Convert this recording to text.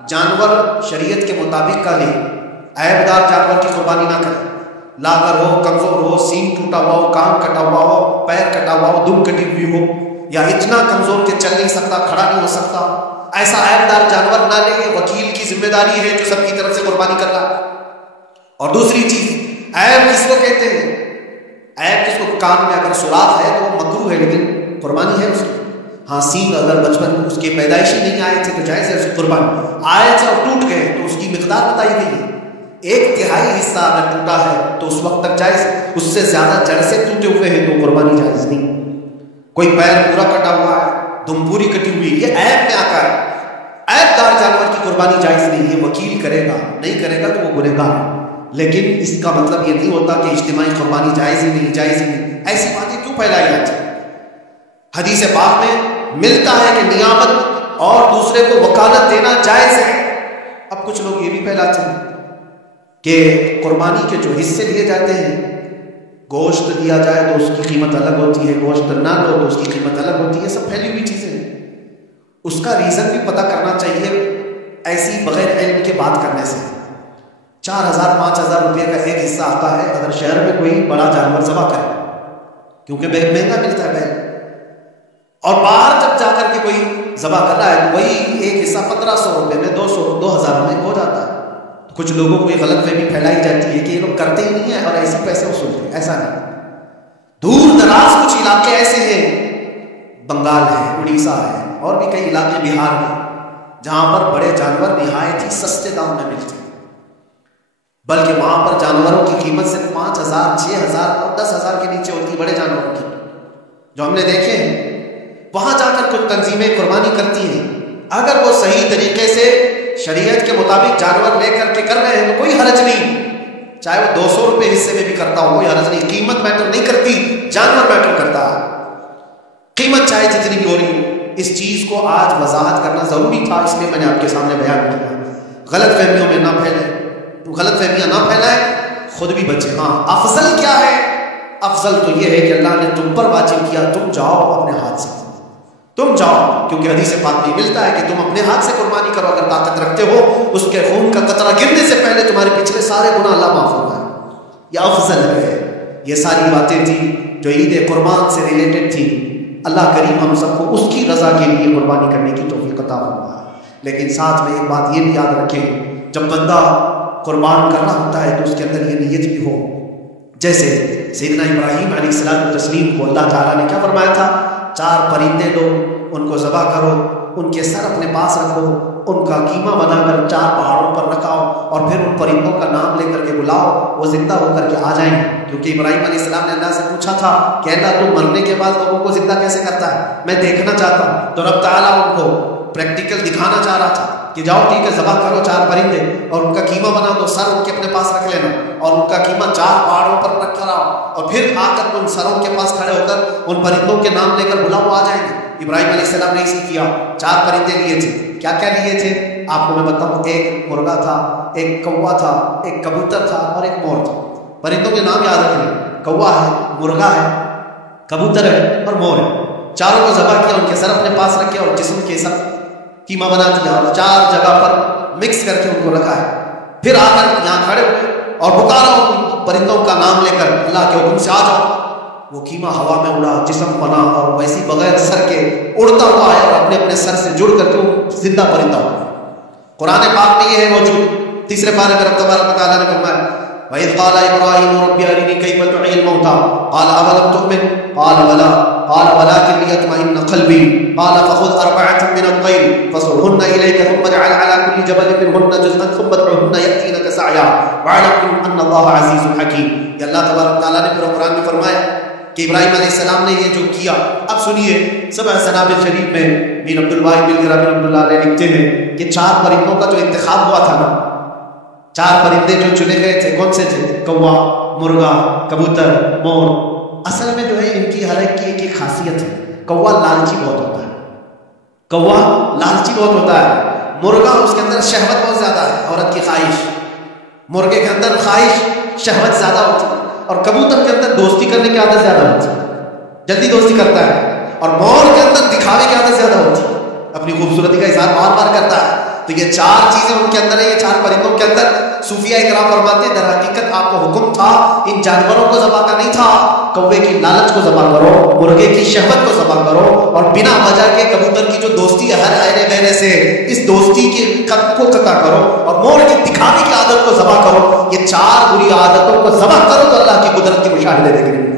جانور شریعت کے مطابق کا لے، عیب دار جانور کی قربانی نہ کرے، لاغر ہو، کمزور ہو، سینگ ٹوٹا ہوا ہو، کان کٹا ہوا ہو، پیر کٹا ہوا ہو، دم کٹی ہوئی ہو، یا اتنا کمزور کہ چل نہیں سکتا، کھڑا نہیں ہو سکتا، ایسا عیب دار جانور نہ لے۔ یہ وکیل کی ذمہ داری ہے جو سب کی طرف سے قربانی کر رہا ہے۔ اور دوسری چیز، عیب کس کو کہتے ہیں؟ عیب کس کو؟ کان میں اگر سوراخ ہے تو مکروہ ہے لیکن قربانی ہے اس کی۔ ہاں، سینگ اگر بچپن اس کے پیدائشی نہیں آئے تھے تو جائز ہے اس کی قربانی، آئے تھے اور ٹوٹ گئے تو اس کی مقدار بتائی گئی ہے، 1/3 حصہ اگر ٹوٹا ہے تو اس وقت تک جائز، اس سے زیادہ جڑ سے ٹوٹے ہوئے ہیں تو قربانی جائز نہیں۔ کوئی پیر پورا کٹا ہوا ہے، دم پوری کٹی ہوئی، یہ عیب میں آتا ہے۔ عیب دار جانور کی قربانی جائز نہیں ہے، وکیل کرے گا، نہیں کرے گا تو وہ گنہگار ہے۔ لیکن اس کا مطلب یہ نہیں ہوتا کہ اجتماعی قربانی جائز ہی نہیں، جائز ہی نہیں، ایسی باتیں کیوں پھیلائی جاتی ہیں؟ حدیث پاک میں ملتا ہے کہ نیابت اور دوسرے کو وکالت دینا جائز ہے۔ اب کچھ لوگ یہ بھی پھیلاتے ہیں کہ قربانی کے جو حصے لیے جاتے ہیں، گوشت دیا جائے تو اس کی قیمت الگ ہوتی ہے، گوشت نہ لو تو اس کی قیمت الگ ہوتی ہے، سب پھیلی ہوئی چیزیں ہیں۔ اس کا ریزن بھی پتہ کرنا چاہیے، ایسی بغیر علم کے بات کرنے سے۔ 4000 5000 روپے کا ایک حصہ آتا ہے اگر شہر میں کوئی بڑا جانور ذبح کرے، کیونکہ مہنگا ملتا ہے بیل، اور باہر جب جا کر کے کوئی ذبح کر رہا ہے تو وہی ایک حصہ 1500 روپے میں 200 2000 میں ہو جاتا ہے۔ تو کچھ لوگوں کو یہ غلط فہمی پھیلائی جاتی ہے کہ یہ لوگ کرتے ہی نہیں ہیں اور ایسے پیسے وصولتے ہیں، ایسا نہیں۔ دور دراز کچھ علاقے ایسے ہیں، بنگال ہے، اڑیسہ ہے، اور بھی کئی علاقے بہار میں، جہاں پر بڑے جانور نہایت ہی سستے دام میں ملتے ہیں، بلکہ وہاں پر جانوروں کی قیمت صرف 5000 6000 اور 10000 کے نیچے ہوتی ہے، بڑے جانوروں کی جو ہم نے دیکھے ہیں۔ وہاں جا کر کچھ تنظیمیں قربانی کرتی ہیں، اگر وہ صحیح طریقے سے شریعت کے مطابق جانور لے کر کے کر رہے ہیں تو کوئی حرج نہیں، چاہے وہ 200 روپے حصے میں بھی کرتا ہو، کوئی حرج نہیں۔ قیمت میٹر نہیں کرتی، جانور میٹر کرتا ہے، قیمت چاہے جتنی بھی ہو رہی ہو۔ اس چیز کو آج وضاحت کرنا ضروری تھا، اس لیے میں نے آپ کے سامنے بیان کیا۔ غلط فہمیوں میں نہ پھیلے، غلط فہمیاں نہ پھیلائیں، خود بھی بچے۔ ہاں، افضل کیا ہے؟ افضل تو یہ ہے کہ اللہ نے تم پر واجب کیا، تم جاؤ اپنے ہاتھ سے، تم جاؤ، کیونکہ حدیث پاک میں ملتا ہے کہ تم اپنے ہاتھ سے قربانی کرو اگر طاقت رکھتے ہو، اس کے خون کا قطرہ گرنے سے پہلے تمہارے پچھلے سارے گناہ اللہ معاف ہوگا۔ یہ افضل ہے۔ یہ ساری باتیں تھیں جو عید قربان سے ریلیٹڈ تھی۔ اللہ کریم ہم سب کو اس کی رضا کے لیے قربانی کرنے کی توفیق عطا فرمائے۔ لیکن ساتھ میں ایک بات یہ بھی یاد رکھیں، جب بندہ قربان کرنا ہوتا ہے تو اس کے اندر یہ نیت بھی ہو، جیسے سیدنا ابراہیم علیہ السلام تسلیم کو اللہ تعالیٰ نے کیا فرمایا تھا؟ 4 پرندے لو، ان کو ذبح کرو، ان کے سر اپنے پاس رکھو، ان کا قیمہ بنا کر 4 پہاڑوں پر رکھاؤ، اور پھر ان پرندوں کا نام لے کر کے بلاؤ، وہ زندہ ہو کر کے آ جائیں۔ کیونکہ ابراہیم علیہ السلام نے اللہ سے پوچھا تھا کہ اللہ تو مرنے کے بعد لوگوں کو زندہ کیسے کرتا ہے، میں دیکھنا چاہتا ہوں۔ تو رب تعالیٰ ان کو پریکٹیکل دکھانا چاہ رہا تھا کہ جاؤ ٹھیک ہے، ذبح کرو 4 پرندے اور ان کا قیمہ بنا دو، سر ان کے اپنے پاس رکھ لینا، اور ان کا قیمہ 4 پہاڑوں پر رکھا رہا، اور پھر آ کر ان سروں کے پاس کھڑے ہو کر ان پرندوں کے نام لے کر بلاؤ، آ جائیں گے۔ ابراہیم علیہ السلام نے اسی کیا، 4 پرندے لیے تھے۔ کیا کیا لیے تھے آپ کو میں بتاؤں؟ ایک مرغا تھا، ایک کوا تھا، ایک کبوتر تھا، اور ایک مور تھا۔ پرندوں کے نام یاد رکھ لیں، کوا ہے، مرغا ہے، کبوتر ہے اور مور ہے۔ چاروں کو ذبح کیا، ان کے سر اپنے پاس رکھے اور جسم کے سب قیمہ بنا دیا، اور 4 جگہ پر مکس کر کے ان کو رکھا ہے۔ پھر آ کر یہاں کھڑے ہوئے اور پکارا ان پرندوں کا نام لے کر اللہ کے حکم سے، آ جاؤ۔ وہ قیمہ ہوا میں اڑا، جسم بنا، اور ویسی بغیر سر کے اڑتا ہوا ہے اور اپنے اپنے سر سے جڑ کر کے زندہ پرندہ ہوا۔ قرآن پاک میں یہ ہے موجود، 3 پارے میں رب تبارک و تعالیٰ نے فرمایا وَإِذْ قَالَ إِبْرَاهِيمُ رَبِّ أَرِنِي كَيْفَ تُحْيِي الْمَوْتَىٰ قَالَ أَوَلَمْ تُؤْمِنْ قَالَ بَلَىٰ قَالَ وَلَٰكِن لِيَطْمَئِنَّ قَلْبِي قَالَ فَخُذْ 4 مِنَ الطَّيْرِ فَصُرْهُنَّ إِلَيْكَ ثُمَّ اجْعَلْ عَلَىٰ كُلِّ جَبَلٍ مِّنْهُنَّ جُزْءًا ثُمَّ ادْعُهُنَّ يَأْتِينَكَ سَعْيًا وَاعْلَمْ أَنَّ اللَّهَ عَزِيزٌ حَكِيمٌ۔ یہ اللہ تبارک تعالیٰ نے پورا قرآن میں فرمایا کہ ابراہیم علیہ السلام نے یہ جو کیا۔ اب سنیے، سبع سنابل شریف میں مین عبد الواحد بن رحمۃ اللہ علیہ لکھتے ہیں کہ 4 پرندوں کا جو انتخاب ہوا تھا نا، 4 پرندے جو چنے گئے تھے کون سے تھے؟ کوا، مرغا، کبوتر، مور۔ اصل میں جو ہے ان کی ہر ایک کی ایک خاصیت ہے۔ کوا لالچی بہت ہوتا ہے، کوا لالچی بہت ہوتا ہے۔ مرغا اس کے اندر شہوت بہت زیادہ ہے، عورت کی خواہش، مرغے کے اندر خواہش شہوت زیادہ ہوتی ہے، اور کبوتر کے اندر دوستی کرنے کی عادت زیادہ ہوتی ہے، جلدی دوستی کرتا ہے، اور مور کے اندر دکھاوے کی عادت زیادہ ہوتی ہے، اپنی خوبصورتی کا اظہار بار بار کرتا ہے۔ تو یہ چار چیزیں ان کے اندر ہے، یہ چار پرندوں کے اندر. صوفیہ اکرام فرماتے ہیں در حقیقت آپ کو حکم تھا ان جانوروں کو ذبح کا نہیں تھا، کوے کی لالچ کو ذبح کرو، مرغے کی شہوت کو ذبح کرو، اور بنا وجہ کے کبوتر کی جو دوستی ہے ہر آئے غیرے سے، اس دوستی کے قط کو قطع کرو، اور مور کی دکھانے کی عادت کو ذبح کرو. یہ چار بری عادتوں کو ذبح کرو تو اللہ کی قدرت کے مشاہدے دیکھیں.